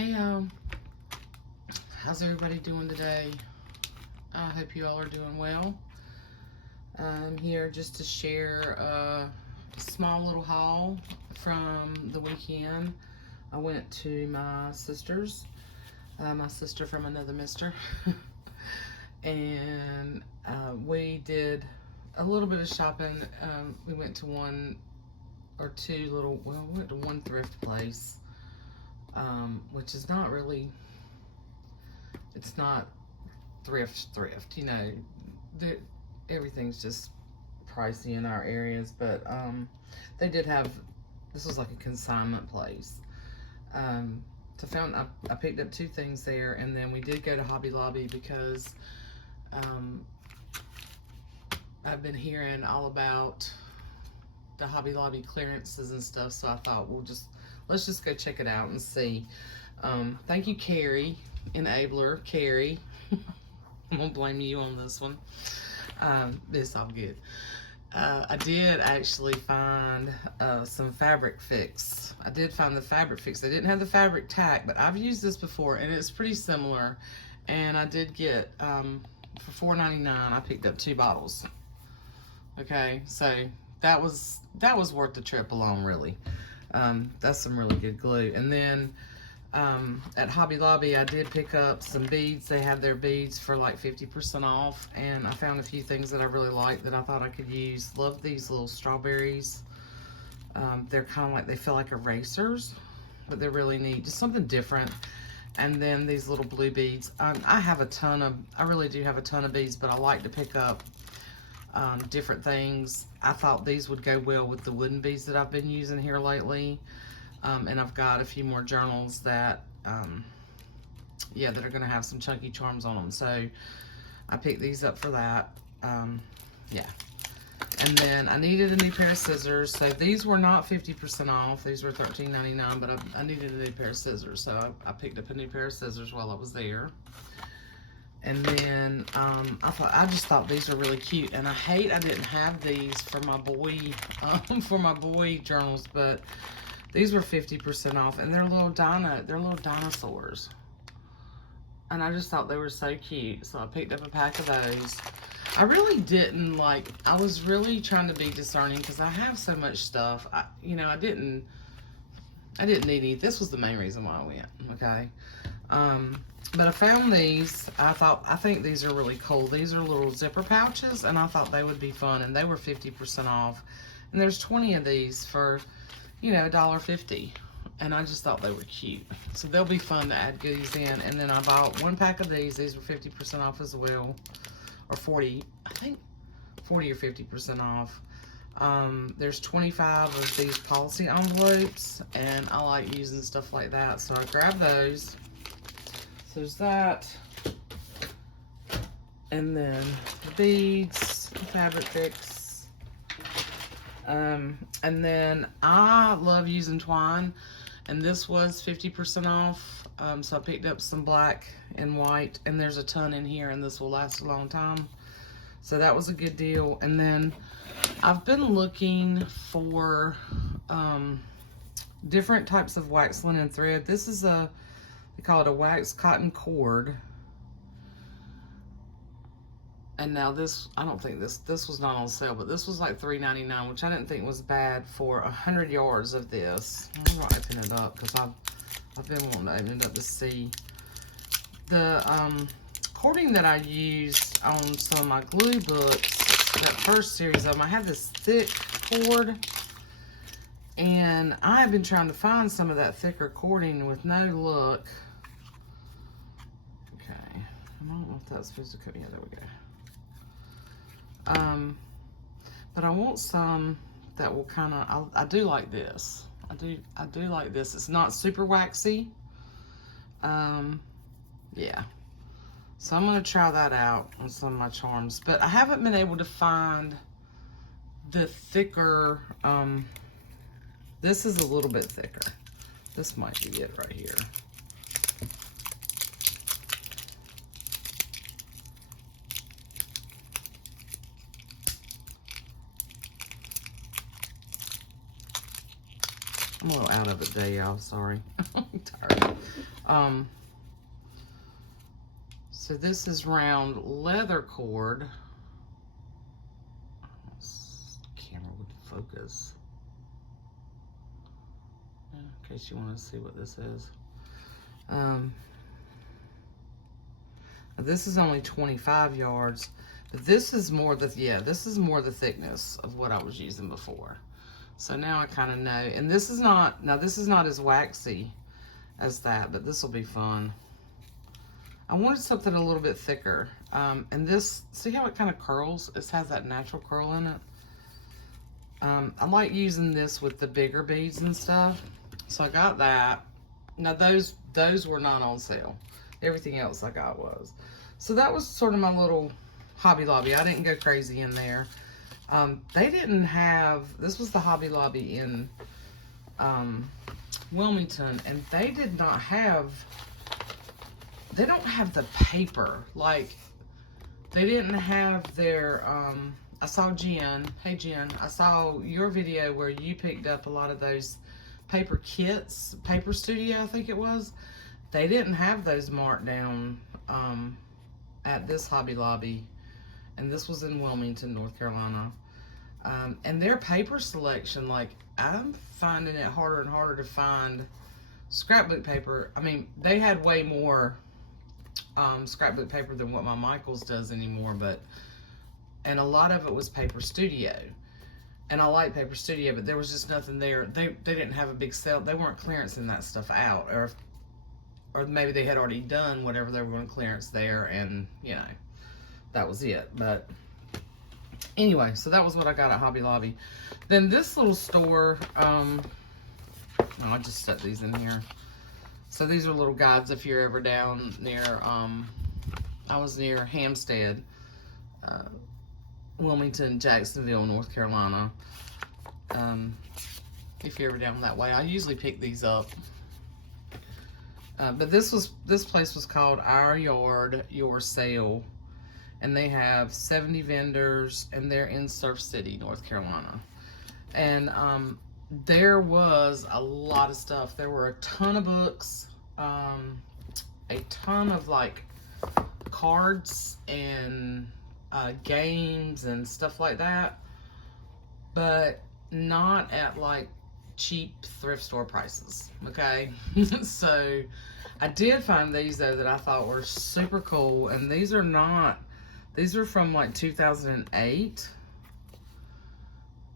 Hey, how's everybody doing today? I hope you all are doing well. I'm here just to share a small little haul from the weekend. I went to my sister's, my sister from another mister, and we did a little bit of shopping. We went to one or two little, well, we went to one thrift place. Which is not really, it's not thrift, you know, everything's just pricey in our areas, but they did have, this was like a consignment place. I picked up two things there, and then we did go to Hobby Lobby because I've been hearing all about the Hobby Lobby clearances and stuff, so I thought let's just go check it out and see. Thank you, Carrie, enabler, Carrie. I'm gonna blame you on this one. It's all good. I did actually find some fabric fix. I did find the fabric fix. They didn't have the fabric tack, but I've used this before and it's pretty similar. And I did get, for $4.99, I picked up 2 bottles. Okay, so that was worth the trip alone, really. That's some really good glue. And then at Hobby Lobby, I did pick up some beads. They had their beads for like 50% off, and I found a few things that I really liked that I thought I could use. Love these little strawberries. They're kind of like, they feel like erasers, but they're really neat. Just something different. And then these little blue beads. I really do have a ton of beads, but I like to pick up different things. I thought these would go well with the wooden beads that I've been using here lately. And I've got a few more journals that, that are going to have some chunky charms on them. So I picked these up for that. Yeah. And then I needed a new pair of scissors. So these were not 50% off. These were $13.99, but I needed a new pair of scissors. So I picked up a new pair of scissors while I was there. And then I just thought these were really cute, and I didn't have these for my boy journals, but these were 50% off, and they're little dinosaurs, and I just thought they were so cute. So I picked up a pack of those. I really didn't I was really trying to be discerning because I have so much stuff. I didn't need any. This was the main reason why I went. Okay. But I found these. I think these are really cool. These are little zipper pouches, and I thought they would be fun, and they were 50% off. And there's 20 of these for, $1.50. And I just thought they were cute. So they'll be fun to add goodies in. And then I bought one pack of these. These were 50% off as well. Or 40, I think 40 or 50% off. There's 25 of these policy envelopes, and I like using stuff like that. So I grabbed those. So there's that, and then the beads, the fabric fix, and then I love using twine, and this was 50% off, so I picked up some black and white, and there's a ton in here, and this will last a long time, so that was a good deal. And then I've been looking for different types of wax linen thread. This is they call it a wax cotton cord. And now this, I don't think this was not on sale, but this was like $3.99, which I didn't think was bad for 100 yards of this. I'm gonna open it up because I've been wanting to open it up to see. The cording that I used on some of my glue books, that first series of them, I had this thick cord, and I have been trying to find some of that thicker cording with no luck. Okay, I don't know if that's supposed to cut. Yeah, there we go. But I want some that will kind of. I do like this. I do like this. It's not super waxy. Yeah. So I'm gonna try that out on some of my charms, but I haven't been able to find the thicker. This is a little bit thicker. This might be it right here. I'm a little out of it today, y'all. Sorry. I'm tired. So this is round leather cord. Camera would focus. In case you want to see what this is. This is only 25 yards, but this is more this is more the thickness of what I was using before. So now I kind of know, and this is not as waxy as that, but this will be fun. I wanted something a little bit thicker. And this, see how it kind of curls? It has that natural curl in it. I like using this with the bigger beads and stuff. So I got that. Now those were not on sale. Everything else I got was. So that was sort of my little Hobby Lobby. I didn't go crazy in there. They didn't have, this was the Hobby Lobby in Wilmington, and they did not have, they don't have the paper. Like, they didn't have their, I saw Jen, hey Jen, I saw your video where you picked up a lot of those paper kits, Paper Studio I think it was. They didn't have those marked down at this Hobby Lobby, and this was in Wilmington, North Carolina. And their paper selection, like, I'm finding it harder and harder to find scrapbook paper. I mean, they had way more scrapbook paper than what my Michaels does anymore, and a lot of it was Paper Studio. And I like Paper Studio, but there was just nothing there. They didn't have a big sale. They weren't clearancing that stuff out, or maybe they had already done whatever they were going to clearance there, and, you know, that was it. But anyway, so that was what I got at Hobby Lobby. Then this little store, I just stuck these in here. So these are little guides if you're ever down near, I was near Hampstead, Wilmington, Jacksonville, North Carolina. If you're ever down that way, I usually pick these up. But this place was called Our Yard, Your Sale, and they have 70 vendors, and they're in Surf City, North Carolina. And there was a lot of stuff. There were a ton of books, a ton of like cards and games and stuff like that, but not at like cheap thrift store prices, okay? So I did find these though that I thought were super cool, and these are from like 2008.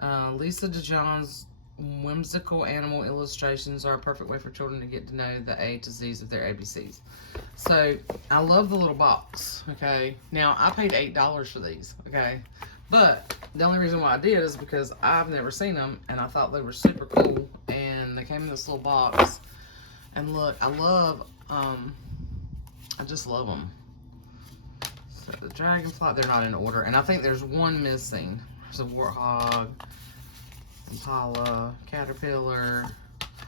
Lisa DeJohn's whimsical animal illustrations are a perfect way for children to get to know the A to Z's of their ABCs. So I love the little box, okay? Now I paid $8 for these, okay? But the only reason why I did is because I've never seen them, and I thought they were super cool, and they came in this little box. And look, I just love them. So the dragonfly, they're not in order, and I think there's one missing. There's a warthog, impala, caterpillar.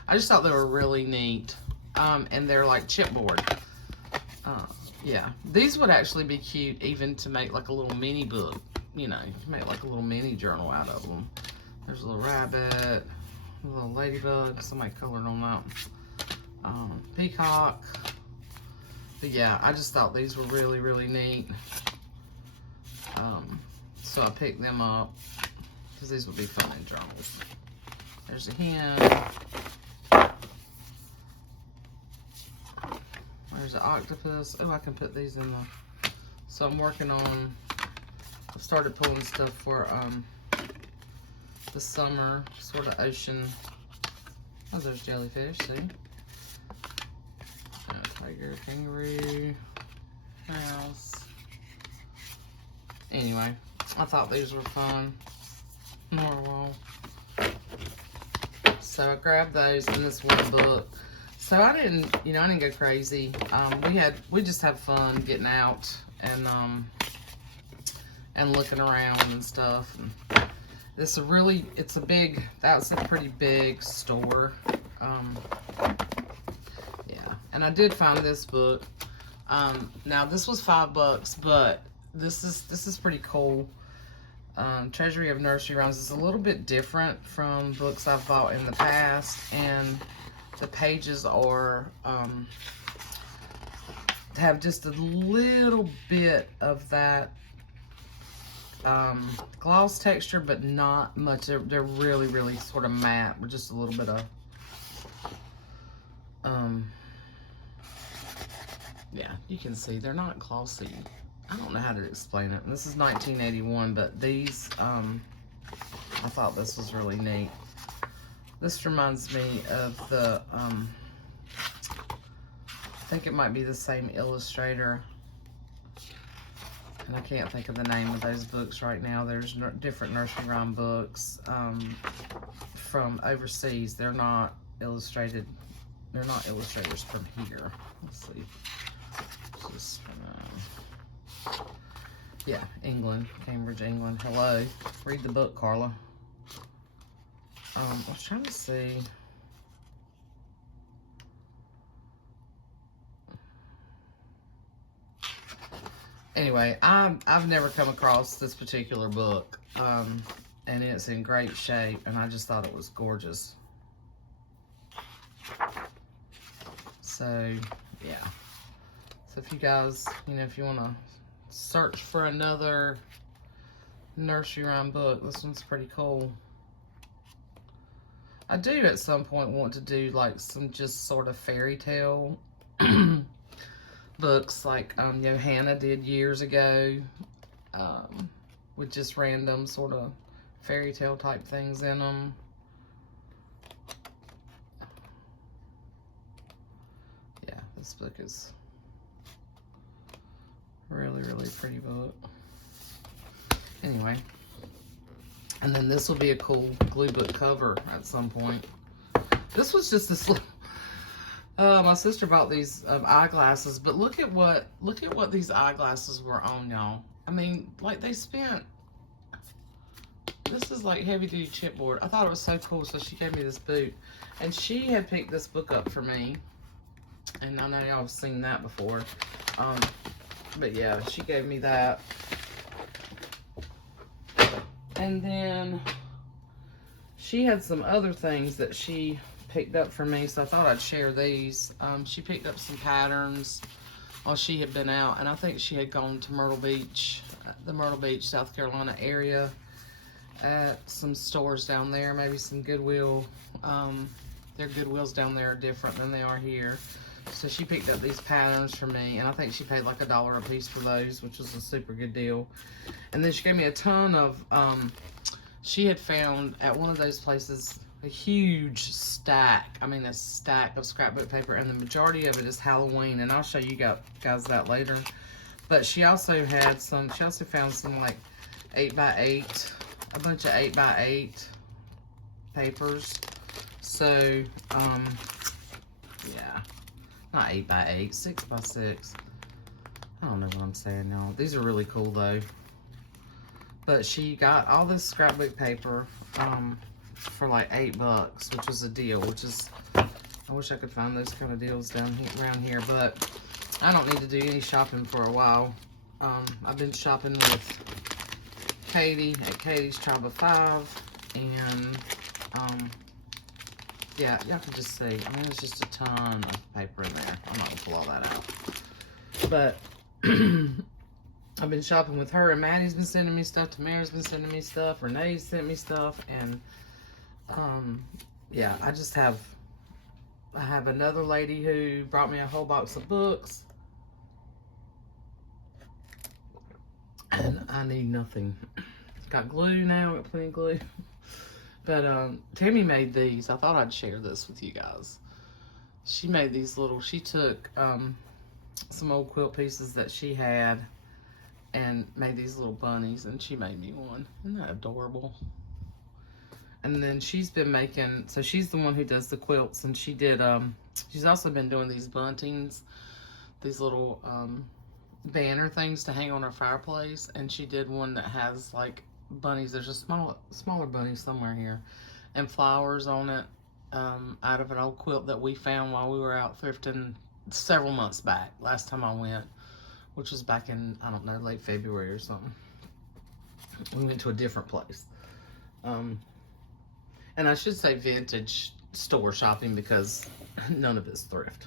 I just thought they were really neat, and they're like chipboard. Yeah, these would actually be cute even to make like a little mini book. You know, you can make like a little mini journal out of them. There's a little rabbit, a little ladybug, somebody colored on that. Peacock. But yeah, I just thought these were really, really neat. So I picked them up because these would be fun in journals. There's a hen. There's an octopus. Oh, I can put these in the... So I'm working on... I've started pulling stuff for the summer, sort of ocean. Oh, there's jellyfish, see? Tiger, kangaroo, mouse. Anyway, I thought these were fun. Narwhal. So I grabbed those in this one book. So I didn't go crazy. We just have fun getting out and looking around and stuff. And it's a pretty big store. Yeah, and I did find this book. Now this was $5, but this is pretty cool. Treasury of Nursery Rhymes is a little bit different from books I've bought in the past, and the pages are have just a little bit of that gloss texture, but not much. They're really, really sort of matte with just a little bit of yeah, you can see they're not glossy. I don't know how to explain it. This is 1981, but these I thought this was really neat. This reminds me of the I think it might be the same illustrator, and I can't think of the name of those books right now. There's different nursery rhyme books from overseas. They're not illustrated. They're not illustrators from here. Let's see. Just, yeah, England, Cambridge, England. Hello. Read the book, Carla. I was trying to see. Anyway, I've never come across this particular book, and it's in great shape, and I just thought it was gorgeous. So, yeah. So if you guys, you know, if you want to search for another nursery rhyme book, this one's pretty cool. I do at some point want to do like some just sort of fairy tale books like Johanna did years ago, with just random sort of fairy tale type things in them. Yeah, this book is really, really pretty book. Anyway, and then this will be a cool glue book cover at some point. This was just this little. My sister bought these eyeglasses, but look at what these eyeglasses were on, y'all. I mean, like they spent. This is like heavy duty chipboard. I thought it was so cool, so she gave me this boot, and she had picked this book up for me. And I know y'all have seen that before, but yeah, she gave me that. And then she had some other things that she picked up for me, so I thought I'd share these. She picked up some patterns while she had been out, and I think she had gone to Myrtle Beach, the Myrtle Beach, South Carolina area, at some stores down there, maybe some Goodwill. Their Goodwills down there are different than they are here. So she picked up these patterns for me, and I think she paid like $1 a piece for those, which was a super good deal. And then she gave me a ton of, she had found at one of those places a huge stack, I mean a stack of scrapbook paper, and the majority of it is Halloween, and I'll show you guys that later. But she also had some, she also found some like 8x8, a bunch of 8x8 papers. So, yeah. Not 8x8, 6x6. I don't know what I'm saying now. These are really cool though. But she got all this scrapbook paper for like $8, which was a deal. Which is, I wish I could find those kind of deals down here, around here. But I don't need to do any shopping for a while. I've been shopping with Katie at Katie's Tribe of 5, and yeah, y'all can just see. I mean, there's just a ton of paper in there. I'm not gonna pull all that out. But I've been shopping with her, and Maddie's been sending me stuff. Tamara's been sending me stuff. Renee's sent me stuff, and yeah, I have another lady who brought me a whole box of books, and I need nothing. Got glue now. Got plenty of glue. But Tammy made these. I thought I'd share this with you guys. She made these little, she took some old quilt pieces that she had and made these little bunnies, and she made me one. Isn't that adorable? And then she's been making, so she's the one who does the quilts, and she did, she's also been doing these buntings, these little banner things to hang on her fireplace, and she did one that has like bunnies. There's a smaller bunny somewhere here, and flowers on it, out of an old quilt that we found while we were out thrifting several months back, last time I went, which was back in, I don't know, late February or something. We went to a different place. And I should say vintage store shopping because none of it's thrift.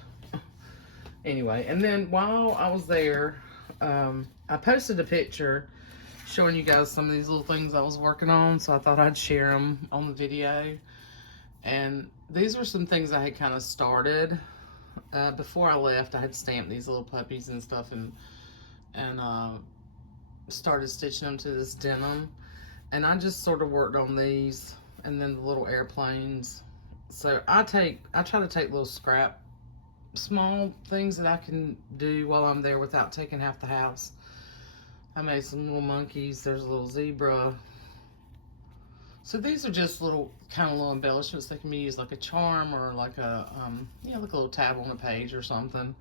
Anyway, and then while I was there, I posted a picture showing you guys some of these little things I was working on, so I thought I'd share them on the video. And these were some things I had kind of started. Before I left, I had stamped these little puppies and stuff and started stitching them to this denim. And I just sort of worked on these and then the little airplanes. So I try to take little small things that I can do while I'm there without taking half the house. I made some little monkeys. There's a little zebra. So these are just little embellishments that can be used like a charm or like a like a little tab on a page or something.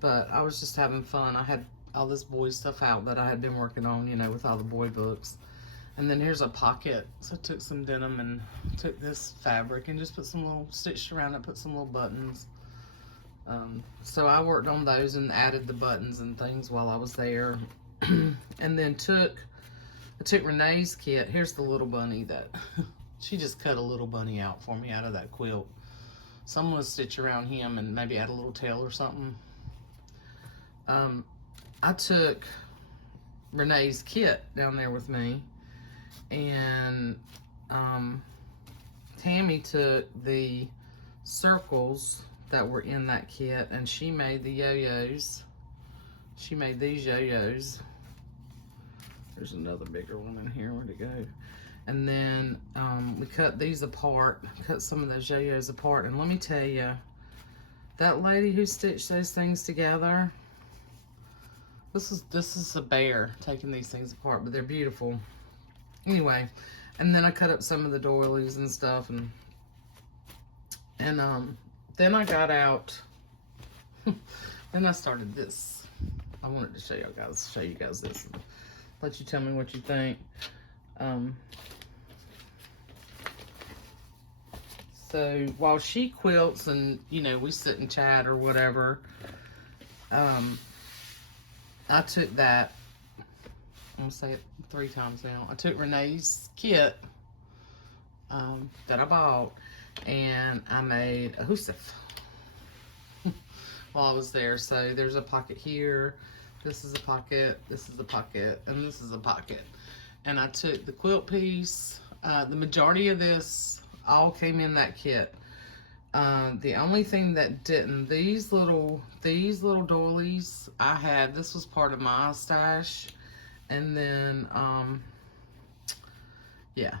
But I was just having fun. I had all this boy stuff out that I had been working on, with all the boy books. And then here's a pocket. So I took some denim and took this fabric and just put some little, stitched around it, put some little buttons. So I worked on those and added the buttons and things while I was there. And then I took Renee's kit. Here's the little bunny that she just cut a little bunny out for me out of that quilt. So I'm gonna stitch around him and maybe add a little tail or something. I took Renee's kit down there with me, and Tammy took the circles that were in that kit, and she made the yo-yos. She made these yo-yos. There's another bigger one in here. Where'd it go? And then we cut these apart, cut some of those yo-yos apart. And let me tell you, that lady who stitched those things together, this is a bear taking these things apart, but they're beautiful. Anyway, and then I cut up some of the doilies and stuff, and then I got out. Then I started this. I wanted to show you guys this. And let you tell me what you think. So while she quilts and we sit and chat or whatever, I took that. I'm gonna say it 3 times now. I took Renee's kit that I bought, and I made a hoosif while I was there. So there's a pocket here. This is a pocket, this is a pocket, and this is a pocket. And I took the quilt piece. The majority of this all came in that kit. The only thing that didn't, these little doilies I had, this was part of my stash. And then, yeah,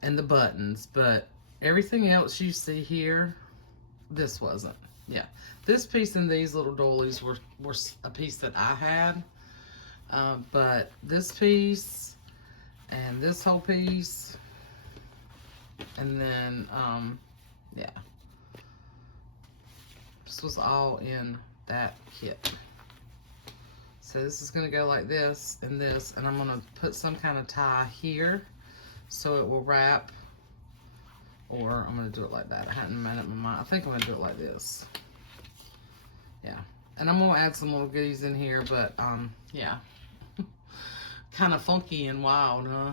and the buttons. But everything else you see here, this wasn't. Yeah, this piece and these little doilies were a piece that I had, but this piece and this whole piece, and then yeah, this was all in that kit. So this is gonna go like this and this, and I'm gonna put some kind of tie here so it will wrap. Or I'm gonna do it like that. I hadn't made up my mind. I think I'm gonna do it like this. Yeah. And I'm gonna add some little goodies in here, but yeah. Kind of funky and wild, huh?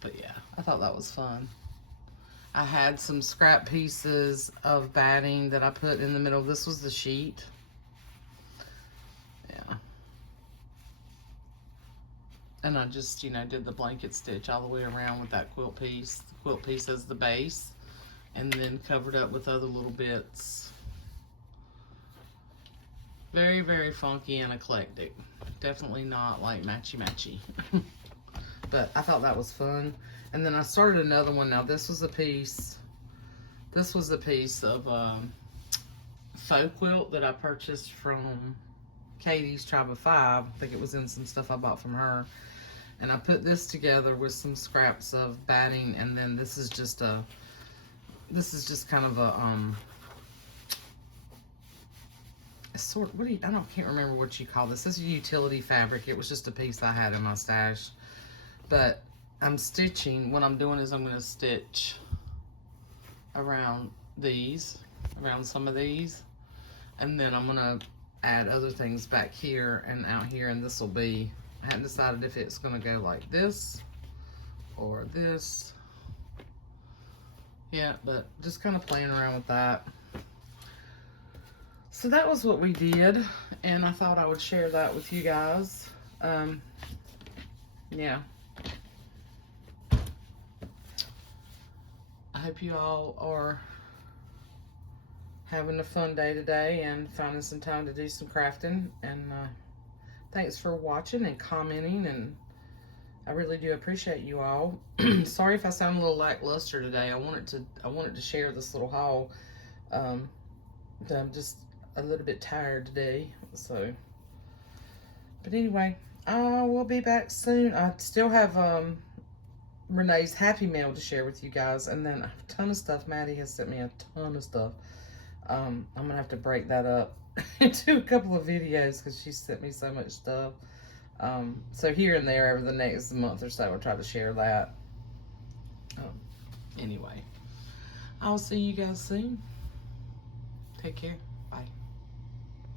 But yeah, I thought that was fun. I had some scrap pieces of batting that I put in the middle. This was the sheet. Yeah. And I just, did the blanket stitch all the way around with that quilt piece. The quilt piece as the base, and then covered up with other little bits. Very, very funky and eclectic. Definitely not like matchy-matchy. But I thought that was fun. And then I started another one. Now this was a piece. This was a piece of faux quilt that I purchased from Katie's Tribe of 5. I think it was in some stuff I bought from her. And I put this together with some scraps of batting, and then this is just kind of a can't remember what you call this. This is a utility fabric. It was just a piece I had in my stash. But I'm stitching, what I'm doing is I'm gonna stitch around some of these, and then I'm gonna add other things back here and out here, and this will be I hadn't decided if it's gonna go like this or this. Yeah, but just kind of playing around with that. So that was what we did, and I thought I would share that with you guys. Yeah. I hope you all are having a fun day today and finding some time to do some crafting. And thanks for watching and commenting, and I really do appreciate you all. Sorry if I sound a little lackluster today. I wanted to share this little haul. I'm just a little bit tired today, so. But anyway, I will be back soon. I still have Renee's Happy Mail to share with you guys, and then a ton of stuff. Maddie has sent me a ton of stuff. I'm gonna have to break that up into a couple of videos because she sent me so much stuff. So here and there over the next month or so, I'll try to share that. Anyway, I'll see you guys soon. Take care. Bye.